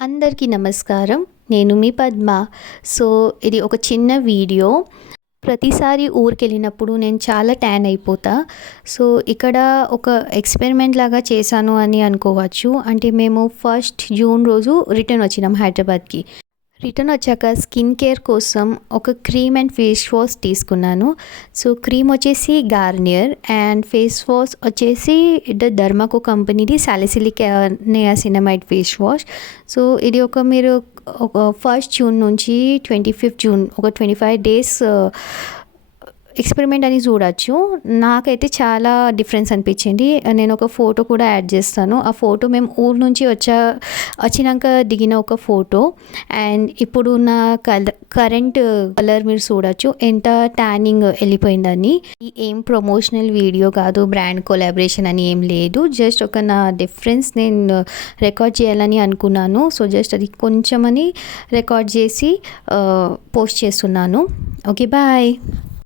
అందరికీ నమస్కారం. నేను మీ పద్మ. సో, ఇది ఒక చిన్న వీడియో. ప్రతిసారి ఊరికెళ్ళినప్పుడు నేను చాలా ట్యాన్ అయిపోతా. సో, ఇక్కడ ఒక ఎక్స్‌పెరిమెంట్ లాగా చేశాను అని అనుకోవచ్చు. అంటే మేము 1 జూన్ రోజు రిటర్న్ వచ్చినాం హైదరాబాద్‌కి. రిటర్న్ వచ్చాక స్కిన్ కేర్ కోసం ఒక క్రీమ్ అండ్ ఫేస్ వాష్ తీసుకున్నాను. సో, క్రీమ్ వచ్చేసి గార్నియర్ అండ్ ఫేస్ వాష్ వచ్చేసి డర్మాకో కంపెనీది salicylic niacinamide face wash. So, ఇది మీరు ఒక 1 జూన్ నుంచి 25 జూన్ ఒక 25 డేస్ ఎక్స్పెరిమెంట్ అని చూడొచ్చు. నాకైతే చాలా డిఫరెన్స్ అనిపించింది. నేను ఒక ఫోటో కూడా యాడ్ చేస్తాను. ఆ ఫోటో మేము ఊరు నుంచి వచ్చినాక దిగిన ఒక ఫోటో. అండ్ ఇప్పుడు నా కరెంట్ కలర్ మీరు చూడొచ్చు ఎంత ట్యానింగ్ వెళ్ళిపోయిందని. ఏం ప్రమోషనల్ వీడియో కాదు, బ్రాండ్ కొలాబరేషన్ అని ఏం లేదు. జస్ట్ నా డిఫరెన్స్ నేను రికార్డ్ చేయాలని అనుకున్నాను. సో జస్ట్ అది కొంచెం రికార్డ్ చేసి పోస్ట్ చేస్తున్నాను. Okay, bye.